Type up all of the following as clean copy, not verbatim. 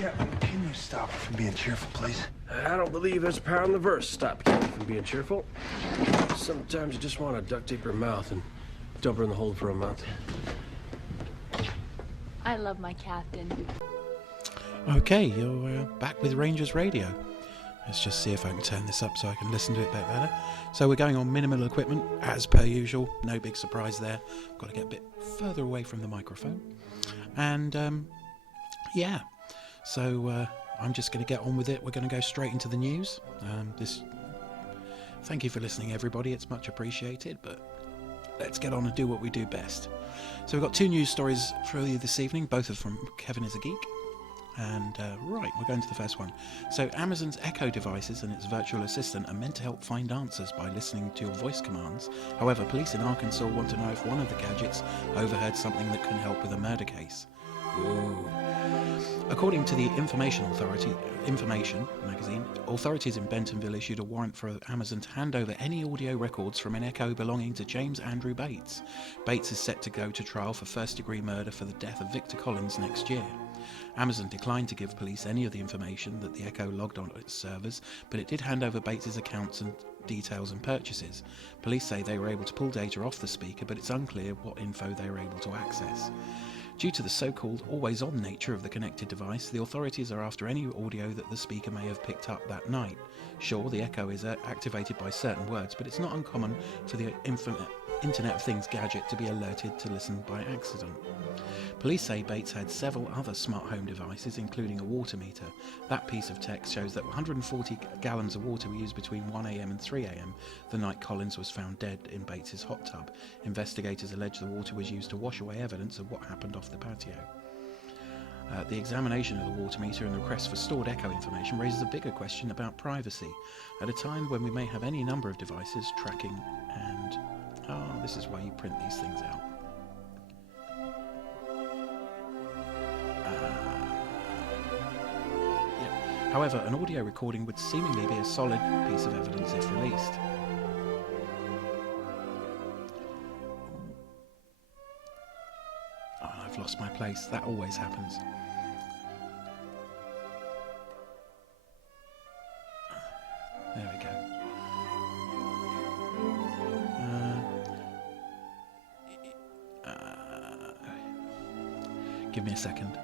Captain, can you stop her from being cheerful, please? I don't believe there's a power in the verse stop Captain from being cheerful. Sometimes you just want to duct tape her mouth and dump her in the hole for a month. I love my captain. Okay, you're back with R4nger5 Radio. Let's just see if I can turn this up so I can listen to it a bit better. So we're going on minimal equipment, as per usual. No big surprise there. Got to get a bit further away from the microphone. And, yeah. So I'm just going to get on with it. We're going to go straight into the news. Thank you for listening, everybody. It's much appreciated, but let's get on and do what we do best. So we've got 2 news stories for you this evening, both are from Kevin is a Geek. And right, we're going to the first one. So Amazon's Echo devices and its virtual assistant are meant to help find answers by listening to your voice commands. However, police in Arkansas want to know if one of the gadgets overheard something that can help with a murder case. Ooh. According to the Information magazine, authorities in Bentonville issued a warrant for Amazon to hand over any audio records from an Echo belonging to James Andrew Bates. Bates is set to go to trial for first-degree murder for the death of Victor Collins next year. Amazon declined to give police any of the information that the Echo logged on its servers, but it did hand over Bates's accounts and details and purchases. Police say they were able to pull data off the speaker, but it's unclear what info they were able to access. Due to the so-called always-on nature of the connected device, the authorities are after any audio that the speaker may have picked up that night. Sure, the Echo is activated by certain words, but it's not uncommon for the Internet of Things gadget to be alerted to listen by accident. Police say Bates had several other smart home devices, including a water meter. That piece of text shows that 140 gallons of water were used between 1 a.m. and 3 a.m. the night Collins was found dead in Bates's hot tub. Investigators allege the water was used to wash away evidence of what happened off the patio. The examination of the water meter and the request for stored Echo information raises a bigger question about privacy. At a time when we may have any number of devices tracking and... this is why you print these things out. However, an audio recording would seemingly be a solid piece of evidence if released. Oh, I've lost my place. That always happens. There we go. Give me a second.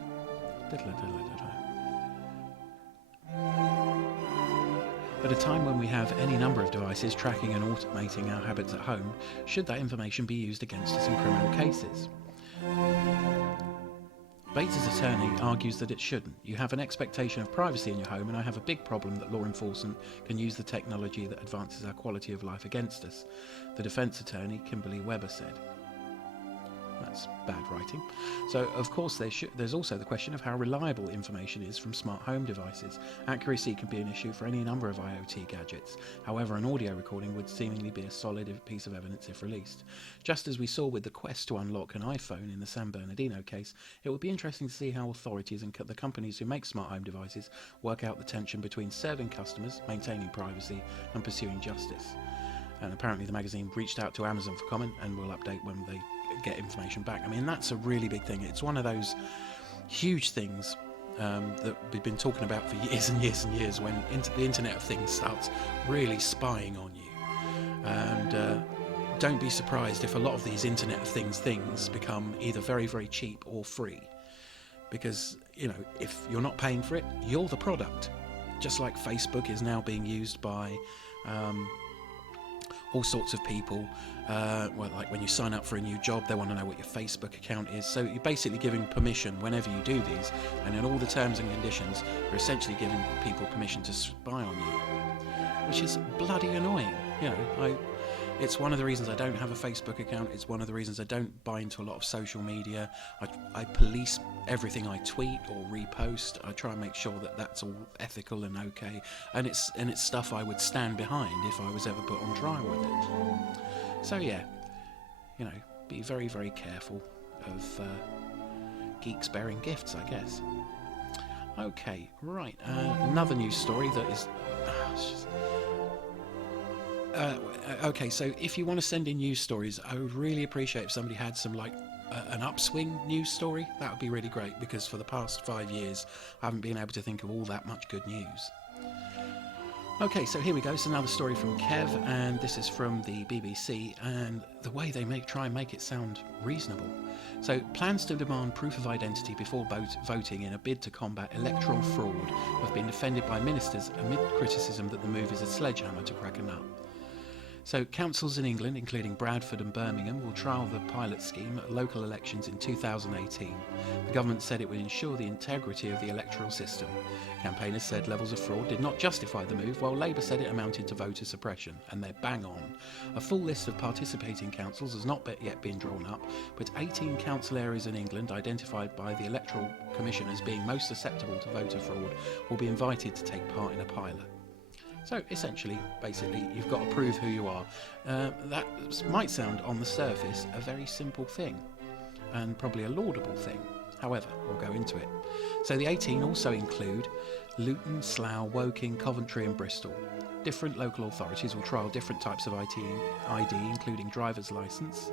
At a time when we have any number of devices tracking and automating our habits at home, should that information be used against us in criminal cases? Bates' attorney argues that it shouldn't. You have an expectation of privacy in your home, and I have a big problem that law enforcement can use the technology that advances our quality of life against us, the defense attorney, Kimberly Weber, said. That's bad writing. So, of course, there's also the question of how reliable information is from smart home devices. Accuracy can be an issue for any number of IoT gadgets. However, an audio recording would seemingly be a solid piece of evidence if released. Just as we saw with the quest to unlock an iPhone in the San Bernardino case, it would be interesting to see how authorities and the companies who make smart home devices work out the tension between serving customers, maintaining privacy, and pursuing justice. And apparently the magazine reached out to Amazon for comment and will update when they get information back. I mean, that's a really big thing. It's one of those huge things that we've been talking about for years and years and years, when the Internet of Things starts really spying on you. And don't be surprised if a lot of these Internet of things become either very, very cheap or free. Because, you know, if you're not paying for it, you're the product. Just like Facebook is now being used by all sorts of people. Well, like when you sign up for a new job, they want to know what your Facebook account is. So you're basically giving permission whenever you do these, and in all the terms and conditions, you're essentially giving people permission to spy on you, which is bloody annoying. You know, it's one of the reasons I don't have a Facebook account. It's one of the reasons I don't buy into a lot of social media. I police everything I tweet or repost. I try and make sure that that's all ethical and okay, and it's stuff I would stand behind if I was ever put on trial with it. So yeah, you know, be very, very careful of geeks bearing gifts, I guess. Okay, right. Another news story that is... okay, so if you want to send in news stories, I would really appreciate if somebody had some, like, an upswing news story, that would be really great, because for the past 5 years I haven't been able to think of all that much good news. Okay, so here we go. It's another story from Kev, and this is from the BBC, and the way they try and make it sound reasonable. So, plans to demand proof of identity before voting in a bid to combat electoral fraud have been defended by ministers amid criticism that the move is a sledgehammer to crack a nut. So, councils in England, including Bradford and Birmingham, will trial the pilot scheme at local elections in 2018. The government said it would ensure the integrity of the electoral system. Campaigners said levels of fraud did not justify the move, while Labour said it amounted to voter suppression, and they're bang on. A full list of participating councils has not yet been drawn up, but 18 council areas in England identified by the Electoral Commission as being most susceptible to voter fraud will be invited to take part in a pilot. So essentially, basically, you've got to prove who you are. That might sound on the surface a very simple thing, and probably a laudable thing. However, we'll go into it. So the 18 also include Luton, Slough, Woking, Coventry and Bristol. Different local authorities will trial different types of ID, including driver's licence,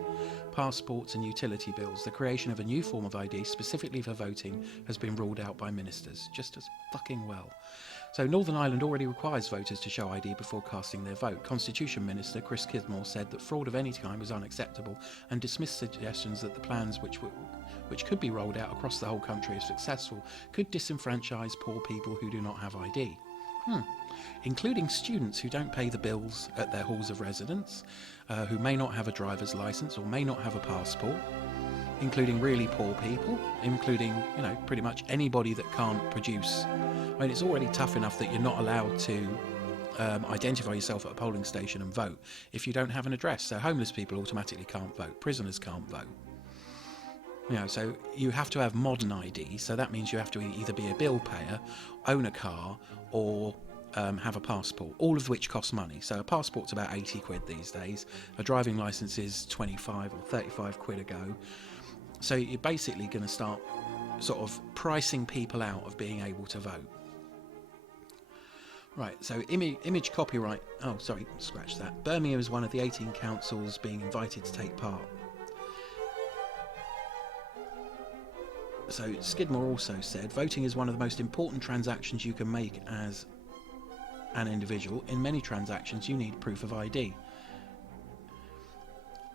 passports and utility bills. The creation of a new form of ID specifically for voting has been ruled out by ministers, just as fucking well. So Northern Ireland already requires voters to show ID before casting their vote. Constitution Minister Chris Skidmore said that fraud of any kind was unacceptable and dismissed suggestions that the plans which could be rolled out across the whole country if successful could disenfranchise poor people who do not have ID. Including students who don't pay the bills at their halls of residence, who may not have a driver's licence or may not have a passport, including really poor people, including, pretty much anybody that can't produce. I mean, it's already tough enough that you're not allowed to identify yourself at a polling station and vote if you don't have an address. So homeless people automatically can't vote, prisoners can't vote. So you have to have modern ID, so that means you have to either be a bill payer, own a car, or have a passport, all of which costs money. So a passport's about 80 quid these days, a driving licence is 25 or 35 quid a go. So you're basically going to start sort of pricing people out of being able to vote. Right, so image copyright, oh sorry, scratch that. Birmingham is one of the 18 councils being invited to take part. So Skidmore also said, voting is one of the most important transactions you can make as an individual. In many transactions you need proof of ID.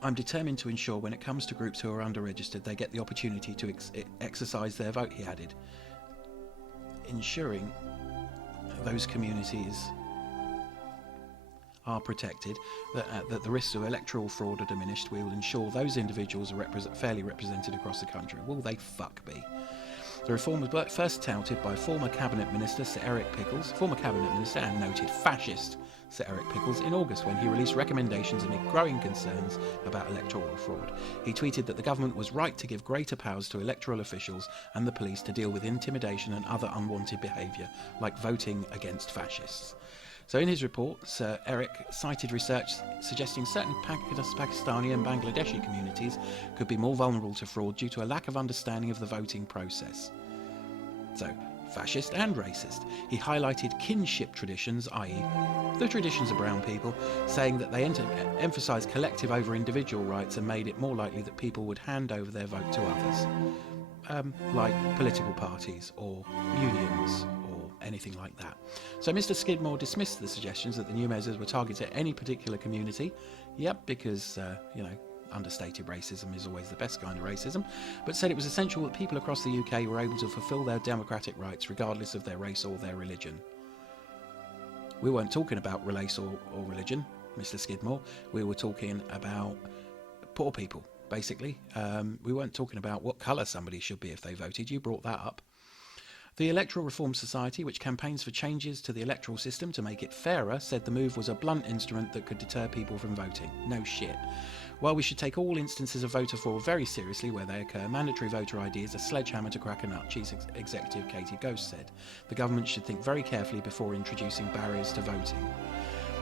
I'm determined to ensure when it comes to groups who are under-registered they get the opportunity to exercise their vote, he added. Ensuring those communities are protected, that the risks of electoral fraud are diminished, we will ensure those individuals are fairly represented across the country. Will they fuck be? The reform was first touted by former Cabinet Minister Sir Eric Pickles, former Cabinet Minister and noted fascist Sir Eric Pickles, in August when he released recommendations amid growing concerns about electoral fraud. He tweeted that the government was right to give greater powers to electoral officials and the police to deal with intimidation and other unwanted behaviour, like voting against fascists. So in his report, Sir Eric cited research suggesting certain Pakistani and Bangladeshi communities could be more vulnerable to fraud due to a lack of understanding of the voting process. So, fascist and racist. He highlighted kinship traditions, i.e. the traditions of brown people, saying that they emphasise collective over individual rights and made it more likely that people would hand over their vote to others, like political parties or unions or anything like that. So Mr. Skidmore dismissed the suggestions that the new measures were targeted at any particular community. Yep, because, understated racism is always the best kind of racism, but said it was essential that people across the UK were able to fulfil their democratic rights regardless of their race or their religion. We weren't talking about race or religion, Mr. Skidmore. We were talking about poor people, basically. We weren't talking about what colour somebody should be if they voted. You brought that up. The Electoral Reform Society, which campaigns for changes to the electoral system to make it fairer, said the move was a blunt instrument that could deter people from voting. No shit. While we should take all instances of voter fraud very seriously where they occur, mandatory voter ID is a sledgehammer to crack a nut, Chief Executive Katie Ghost said. The government should think very carefully before introducing barriers to voting.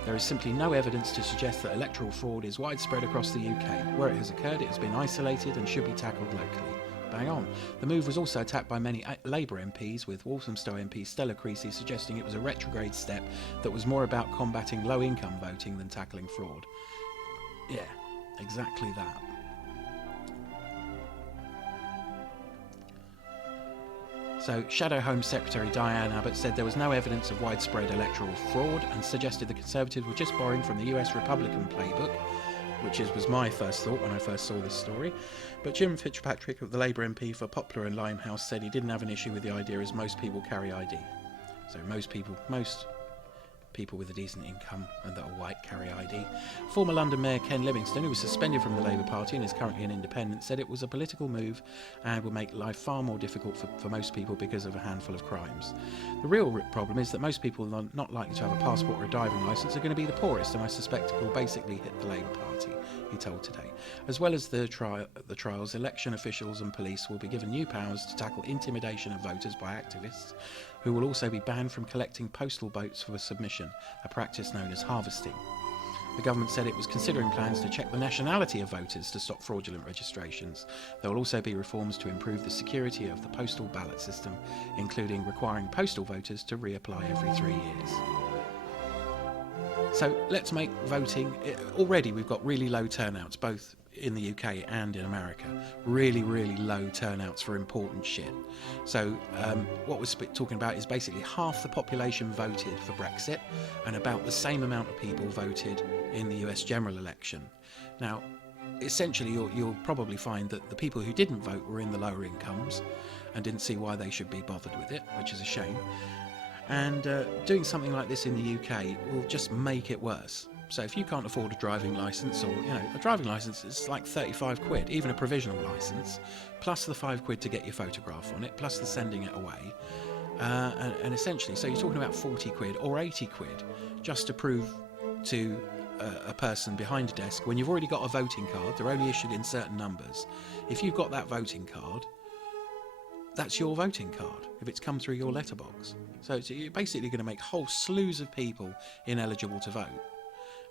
There is simply no evidence to suggest that electoral fraud is widespread across the UK. Where it has occurred, it has been isolated and should be tackled locally. Bang on. The move was also attacked by many Labour MPs, with Walthamstow MP Stella Creasy suggesting it was a retrograde step that was more about combating low-income voting than tackling fraud. Yeah, exactly that. So Shadow Home Secretary Diane Abbott said there was no evidence of widespread electoral fraud and suggested the Conservatives were just borrowing from the US Republican playbook, which was my first thought when I first saw this story. But Jim Fitzpatrick, the Labour MP for Poplar and Limehouse, said he didn't have an issue with the idea as most people carry ID. So most people with a decent income and that are white carry ID. Former London Mayor Ken Livingstone, who was suspended from the Labour Party and is currently an independent, said it was a political move and would make life far more difficult for most people because of a handful of crimes. The real problem is that most people are not likely to have a passport or a driving licence are going to be the poorest, and I suspect it will basically hit the Labour Party, he told Today. As well as the trials, election officials and police will be given new powers to tackle intimidation of voters by activists, who will also be banned from collecting postal votes for submission, a practice known as harvesting. The government said it was considering plans to check the nationality of voters to stop fraudulent registrations. There will also be reforms to improve the security of the postal ballot system, including requiring postal voters to reapply every 3 years. So let's make voting... Already we've got really low turnouts, both in the UK and in America. Really, really low turnouts for important shit. So what we're talking about is basically half the population voted for Brexit and about the same amount of people voted in the US general election. Now, essentially you'll probably find that the people who didn't vote were in the lower incomes and didn't see why they should be bothered with it, which is a shame. And doing something like this in the UK will just make it worse. So if you can't afford a driving licence, or, a driving licence is like 35 quid, even a provisional licence, plus the 5 quid to get your photograph on it, plus the sending it away, and essentially, so you're talking about 40 quid or 80 quid just to prove to a person behind a desk, when you've already got a voting card, they're only issued in certain numbers. If you've got that voting card, that's your voting card, if it's come through your letterbox. So you're basically going to make whole slews of people ineligible to vote.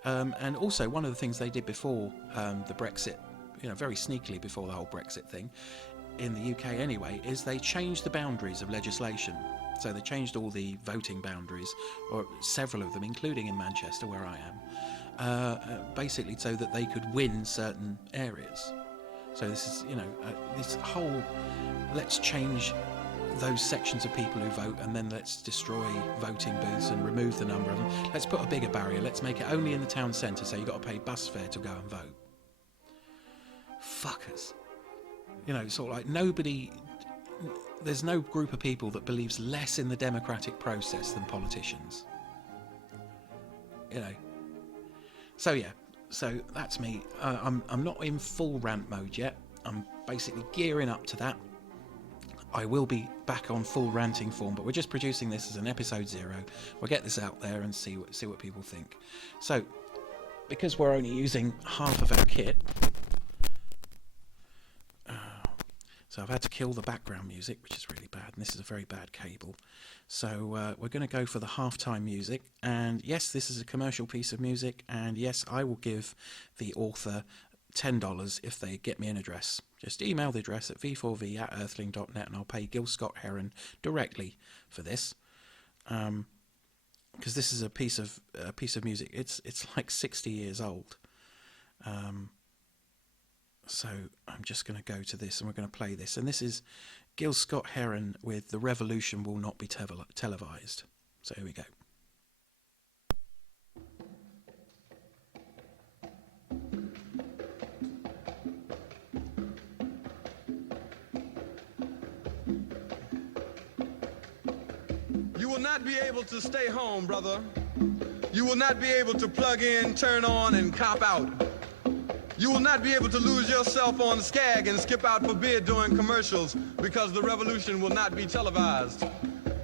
And also, one of the things they did before the Brexit, very sneakily before the whole Brexit thing, in the UK anyway, is they changed the boundaries of legislation. So they changed all the voting boundaries, or several of them, including in Manchester, where I am, basically so that they could win certain areas. So this is, this whole, let's change those sections of people who vote, and then let's destroy voting booths and remove the number of them. Let's put a bigger barrier. Let's make it only in the town centre, so you've got to pay bus fare to go and vote. Fuckers. Sort of like nobody... There's no group of people that believes less in the democratic process than politicians. So yeah, so that's me. I'm not in full rant mode yet. I'm basically gearing up to that. I will be back on full ranting form, but we're just producing this as an episode 0. We'll get this out there and see what people think. So, because we're only using half of our kit, so I've had to kill the background music, which is really bad, and this is a very bad cable. So we're going to go for the halftime music, and yes, this is a commercial piece of music, and yes, I will give the author $10 if they get me an address. Just email the address at v4v@earthling.net and I'll pay Gil Scott Heron directly for this, because this is a piece of music. It's like 60 years old. So I'm just going to go to this and we're going to play this, and this is Gil Scott Heron with "The Revolution Will Not Be Televised." So here we go. You will not be able to stay home, brother. You will not be able to plug in, turn on, and cop out. You will not be able to lose yourself on Skag and skip out for beer during commercials, because the revolution will not be televised.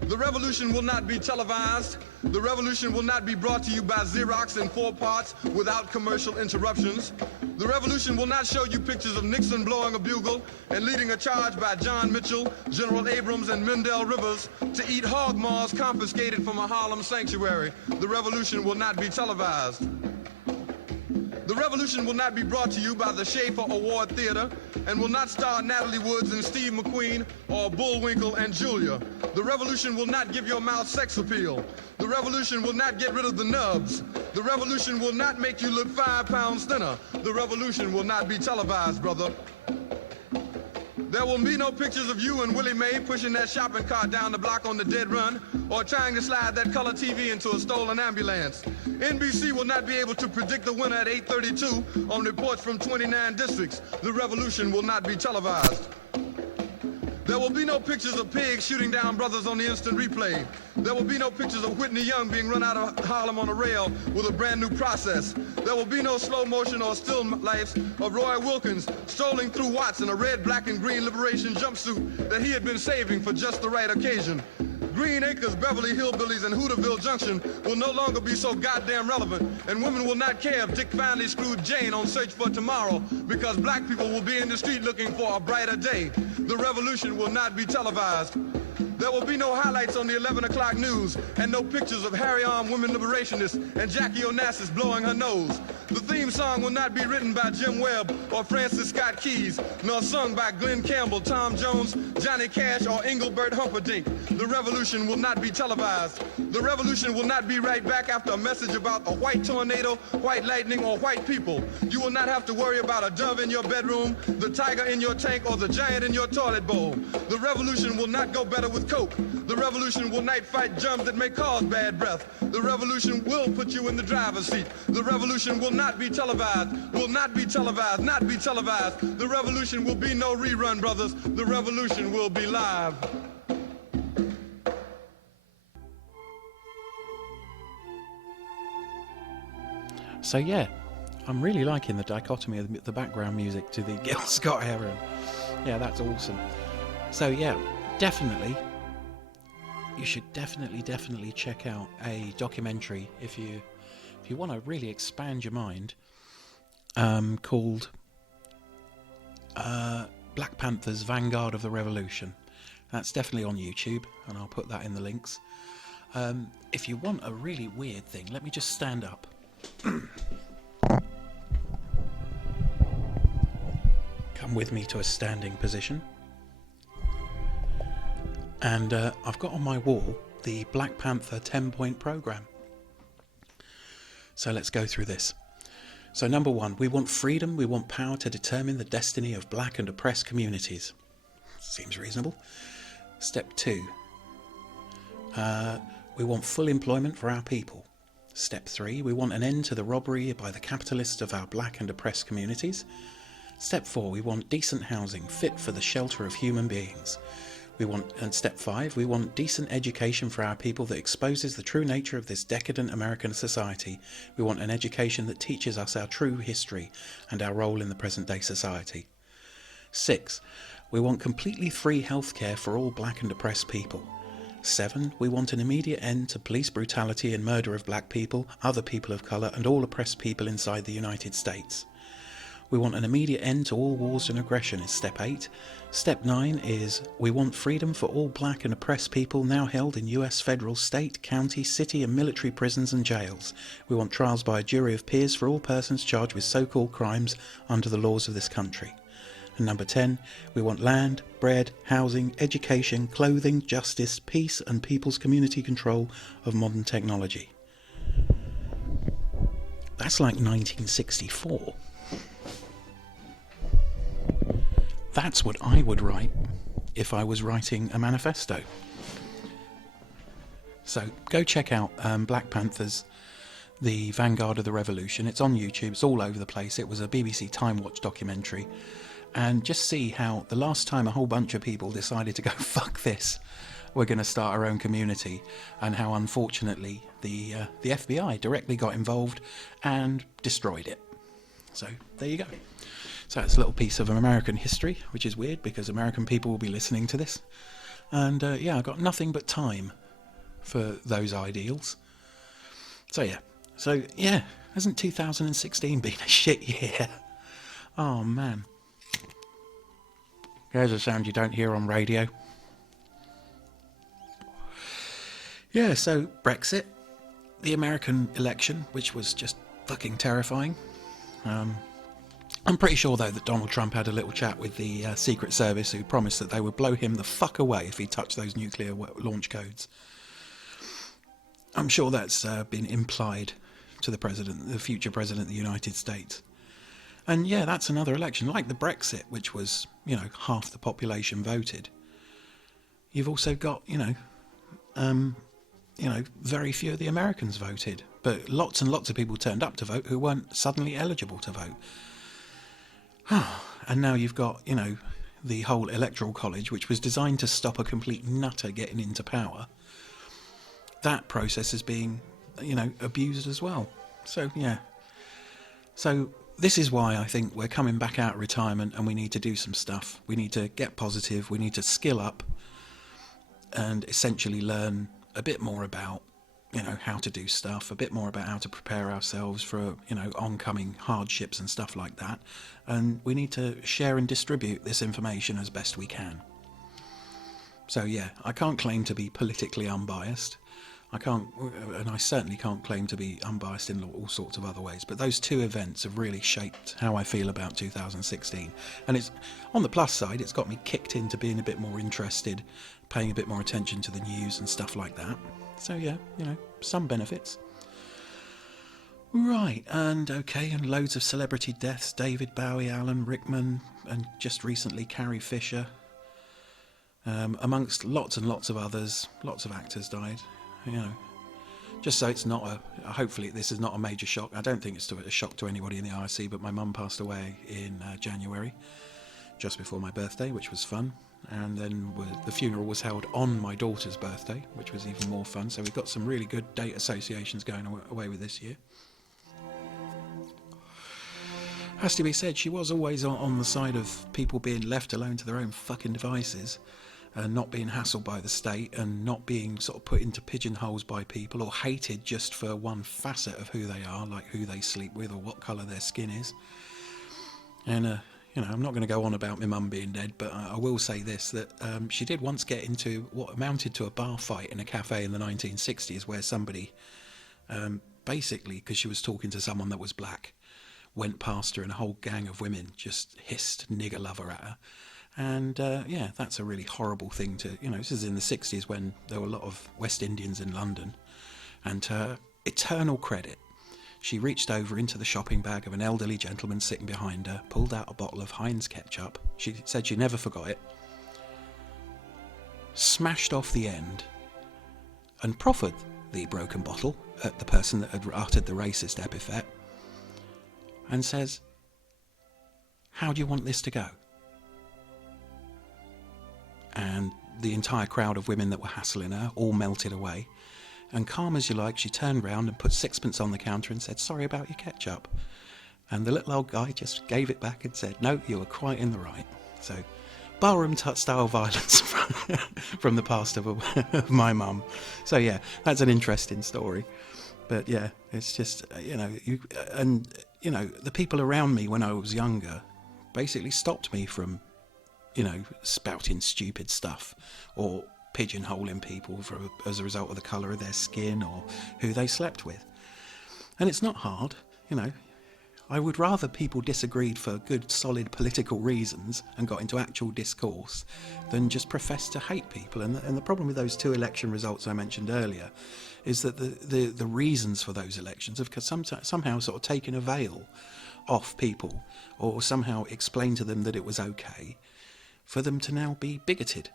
The revolution will not be televised. The revolution will not be brought to you by Xerox in 4 parts without commercial interruptions. The revolution will not show you pictures of Nixon blowing a bugle and leading a charge by John Mitchell, General Abrams, and Mendel Rivers to eat hog maws confiscated from a Harlem sanctuary. The revolution will not be televised. The revolution will not be brought to you by the Schaefer Award Theater and will not star Natalie Woods and Steve McQueen or Bullwinkle and Julia. The revolution will not give your mouth sex appeal. The revolution will not get rid of the nubs. The revolution will not make you look 5 pounds thinner. The revolution will not be televised, brother. There will be no pictures of you and Willie Mae pushing that shopping cart down the block on the dead run or trying to slide that color TV into a stolen ambulance. NBC will not be able to predict the winner at 8:32 on reports from 29 districts. The revolution will not be televised. There will be no pictures of pigs shooting down brothers on the instant replay. There will be no pictures of Whitney Young being run out of Harlem on a rail with a brand new process. There will be no slow motion or still lifes of Roy Wilkins strolling through Watts in a red, black, and green liberation jumpsuit that he had been saving for just the right occasion. Green Acres, Beverly Hillbillies, and Hooterville Junction will no longer be so goddamn relevant, and women will not care if Dick finally screwed Jane on Search for Tomorrow, because black people will be in the street looking for a brighter day. The revolution will not be televised. There will be no highlights on the 11 o'clock news, and no pictures of Harry-armed women liberationists and Jackie Onassis blowing her nose. The theme song will not be written by Jim Webb or Francis Scott Keys, nor sung by Glenn Campbell, Tom Jones, Johnny Cash, or Engelbert Humperdinck. The revolution will not be televised. The revolution will not be right back after a message about a white tornado, white lightning, or white people. You will not have to worry about a dove in your bedroom, the tiger in your tank, or the giant in your toilet bowl. The revolution will not go better with Coke. The revolution will not fight germs that may cause bad breath. The revolution will put you in the driver's seat. The revolution will not be televised, will not be televised, not be televised. The revolution will be no rerun, brothers. The revolution will be live. So yeah, I'm really liking the dichotomy of the background music to the Gil Scott era. Yeah, that's awesome. So yeah, definitely, you should definitely check out a documentary if you want to really expand your mind, called Black Panther's Vanguard of the Revolution. That's definitely on YouTube, and I'll put that in the links. If you want a really weird thing, let me just stand up. Come with me to a standing position. And I've got on my wall the Black Panther 10-point program. So let's go through this. So number 1, we want freedom, we want power to determine the destiny of black and oppressed communities. Seems reasonable. Step 2, we want full employment for our people. Step 3, we want an end to the robbery by the capitalists of our black and oppressed communities. Step 4, we want decent housing fit for the shelter of human beings. And step 5, we want decent education for our people that exposes the true nature of this decadent American society. We want an education that teaches us our true history and our role in the present day society. 6, we want completely free healthcare for all black and oppressed people. 7, we want an immediate end to police brutality and murder of black people, other people of colour, and all oppressed people inside the United States. We want an immediate end to all wars and aggression is step 8. Step 9 is we want freedom for all black and oppressed people now held in US federal, state, county, city and military prisons and jails. We want trials by a jury of peers for all persons charged with so-called crimes under the laws of this country. And number 10, we want land, bread, housing, education, clothing, justice, peace and people's community control of modern technology. That's like 1964. That's what I would write if I was writing a manifesto. So go check out Black Panther's The Vanguard of the Revolution. It's on YouTube, it's all over the place. It was a BBC Time Watch documentary. And just see how the last time a whole bunch of people decided to go, fuck this, we're going to start our own community, and how unfortunately the FBI directly got involved and destroyed it. So there you go. So that's a little piece of American history, which is weird because American people will be listening to this. And yeah, I've got nothing but time for those ideals. So yeah, hasn't 2016 been a shit year? Oh man. There's a sound you don't hear on radio. Yeah, so Brexit, the American election, which was just fucking terrifying. I'm pretty sure, though, that Donald Trump had a little chat with the Secret Service, who promised that they would blow him the fuck away if he touched those nuclear launch codes. I'm sure that's been implied to the president, the future president of the United States. And yeah, that's another election, like the Brexit, which was, half the population voted. You've also got, very few of the Americans voted, but lots and lots of people turned up to vote who weren't suddenly eligible to vote. And now you've got, the whole electoral college, which was designed to stop a complete nutter getting into power. That process is being, abused as well. So, yeah. So this is why I think we're coming back out of retirement and we need to do some stuff. We need to get positive. We need to skill up and essentially learn a bit more about, how to do stuff, a bit more about how to prepare ourselves for, oncoming hardships and stuff like that. And we need to share and distribute this information as best we can. So yeah, I can't claim to be politically unbiased. And I certainly can't claim to be unbiased in all sorts of other ways. But those two events have really shaped how I feel about 2016. And it's, on the plus side, it's got me kicked into being a bit more interested, paying a bit more attention to the news and stuff like that. So yeah, some benefits. Right, and loads of celebrity deaths. David Bowie, Alan Rickman, and just recently Carrie Fisher. Amongst lots and lots of others, lots of actors died. Just so it's not hopefully this is not a major shock. I don't think it's a shock to anybody in the IRC, but my mum passed away in January, just before my birthday, which was fun. And then the funeral was held on my daughter's birthday, which was even more fun. So we've got some really good date associations going away with this year. Has to be said, she was always on the side of people being left alone to their own fucking devices, and not being hassled by the state, and not being sort of put into pigeonholes by people, or hated just for one facet of who they are, like who they sleep with or what colour their skin is. And I'm not going to go on about my mum being dead, but I will say this, that she did once get into what amounted to a bar fight in a cafe in the 1960s, where somebody, basically, because she was talking to someone that was black, went past her and a whole gang of women just hissed nigger lover at her. And that's a really horrible thing to, this is in the 60s when there were a lot of West Indians in London. And to her eternal credit, she reached over into the shopping bag of an elderly gentleman sitting behind her, pulled out a bottle of Heinz ketchup. She said she never forgot it, smashed off the end, and proffered the broken bottle at the person that had uttered the racist epithet, and says, "How do you want this to go?" And the entire crowd of women that were hassling her all melted away. And calm as you like, she turned round and put sixpence on the counter and said, "Sorry about your ketchup." And the little old guy just gave it back and said, "No, you were quite in the right." So, barroom style violence from the past of my mum. So yeah, that's an interesting story. But yeah, it's just, the people around me when I was younger basically stopped me from, spouting stupid stuff or pigeonholing people as a result of the colour of their skin or who they slept with. And it's not hard, I would rather people disagreed for good, solid political reasons and got into actual discourse than just profess to hate people. And the problem with those two election results I mentioned earlier is that the reasons for those elections have somehow sort of taken a veil off people, or somehow explained to them that it was okay for them to now be bigoted.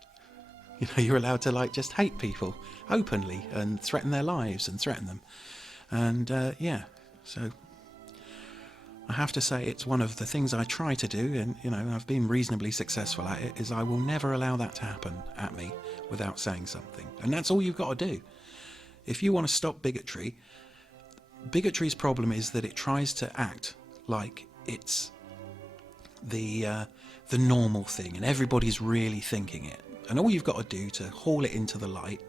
You're allowed to just hate people openly and threaten their lives and threaten them. And so I have to say it's one of the things I try to do, and I've been reasonably successful at it, is I will never allow that to happen at me without saying something. And that's all you've got to do. If you want to stop bigotry's problem is that it tries to act like it's the normal thing and everybody's really thinking it. And all you've got to do to haul it into the light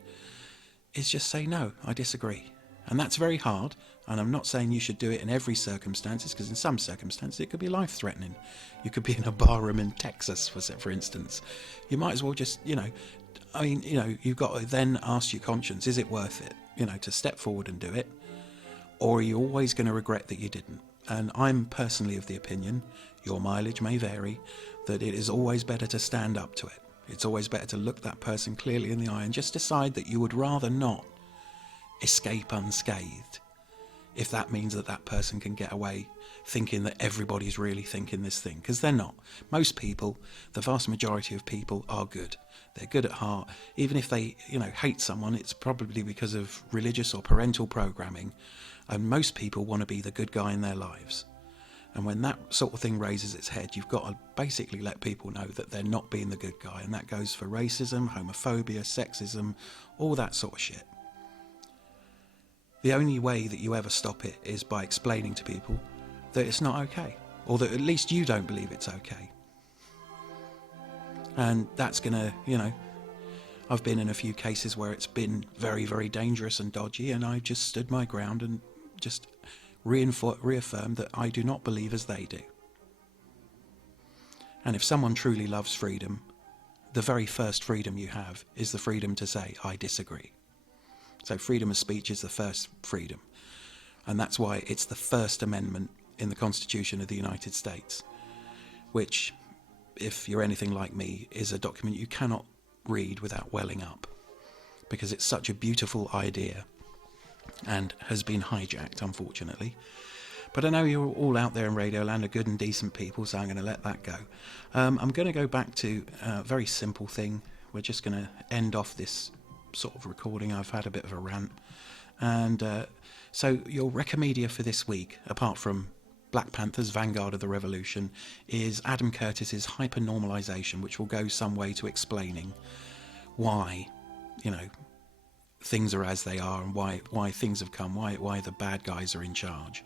is just say, "No, I disagree." And that's very hard. And I'm not saying you should do it in every circumstances, because in some circumstances it could be life-threatening. You could be in a barroom in Texas, for instance. You might as well just, you've got to then ask your conscience, is it worth it, to step forward and do it? Or are you always going to regret that you didn't? And I'm personally of the opinion, your mileage may vary, that it is always better to stand up to it. It's always better to look that person clearly in the eye and just decide that you would rather not escape unscathed. if that means that that person can get away thinking that everybody's really thinking this thing, because they're not. Most people, the vast majority of people, are good. They're good at heart. Even if they, hate someone, it's probably because of religious or parental programming. And most people want to be the good guy in their lives. And when that sort of thing raises its head, you've got to basically let people know that they're not being the good guy. And that goes for racism, homophobia, sexism, all that sort of shit. The only way that you ever stop it is by explaining to people that it's not okay, or that at least you don't believe it's okay. And that's gonna, I've been in a few cases where it's been very, very dangerous and dodgy, and I just stood my ground and just reaffirmed that I do not believe as they do. And if someone truly loves freedom, the very first freedom you have is the freedom to say, I disagree. So freedom of speech is the first freedom. And that's why it's the First Amendment in the Constitution of the United States, which, if you're anything like me, is a document you cannot read without welling up, because it's such a beautiful idea and has been hijacked, unfortunately. But I know you're all out there in Radio Land are good and decent people, so I'm going to let that go. I'm going to go back to a very simple thing. We're just going to end off this sort of recording. I've had a bit of a rant. And so your Recomedia for this week, apart from Black Panther's Vanguard of the Revolution, is Adam Curtis's Hypernormalization, which will go some way to explaining why, things are as they are, and why things have come, why the bad guys are in charge.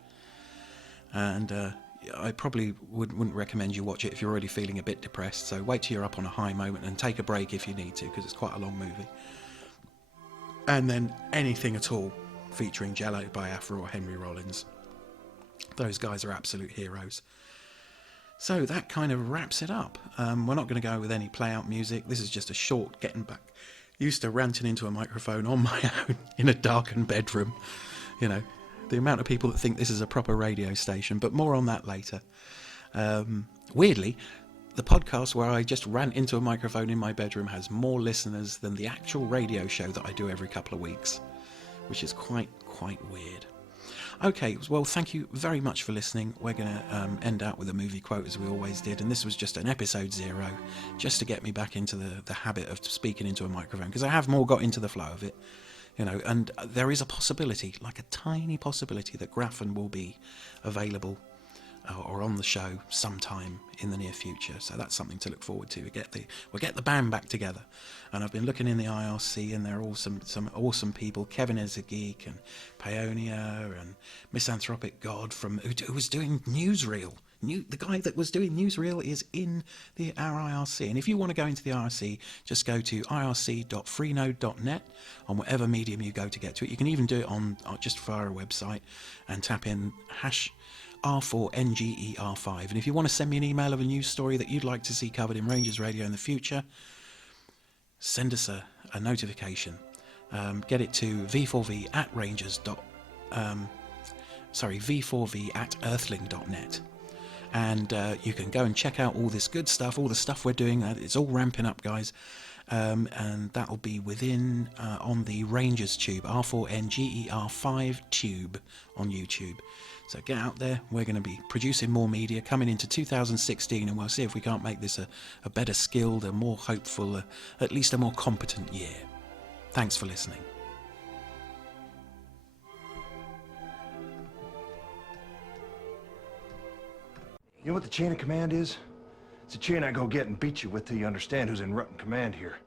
And I probably wouldn't recommend you watch it if you're already feeling a bit depressed, so wait till you're up on a high moment and take a break if you need to, because it's quite a long movie. And then anything at all featuring Jello by Afro or Henry Rollins. Those guys are absolute heroes. So that kind of wraps it up. We're not going to go with any play-out music. This is just a short getting back used to ranting into a microphone on my own in a darkened bedroom. The amount of people that think this is a proper radio station, but more on that later. Weirdly, the podcast where I just rant into a microphone in my bedroom has more listeners than the actual radio show that I do every couple of weeks, which is quite weird. Okay, well, thank you very much for listening. We're going to end out with a movie quote, as we always did, and this was just an episode 0, just to get me back into the habit of speaking into a microphone, because I have more got into the flow of it, and there is a possibility, like a tiny possibility, that Graffin will be available or on the show sometime in the near future. So that's something to look forward to. We'll get the band back together. And I've been looking in the IRC, and there are all some awesome people. Kevin is a Geek, and Paonia, and Misanthropic God who was doing Newsreel. The guy that was doing Newsreel is in our IRC. And if you want to go into the IRC, just go to irc.freenode.net on whatever medium you go to get to it. You can even do it on just via a website and tap in #R4nger5. And if you want to send me an email of a news story that you'd like to see covered in Rangers Radio in the future, send us a notification. Get it to v4v@earthling.net. And you can go and check out all this good stuff, all the stuff we're doing. It's all ramping up, guys. And that'll be within on the Rangers Tube, R4nger5 Tube on YouTube. So get out there. We're going to be producing more media coming into 2016, and we'll see if we can't make this a better skilled, a more hopeful, at least a more competent year. Thanks for listening. You know what the chain of command is? It's a chain I go get and beat you with till you understand who's in rotten command here.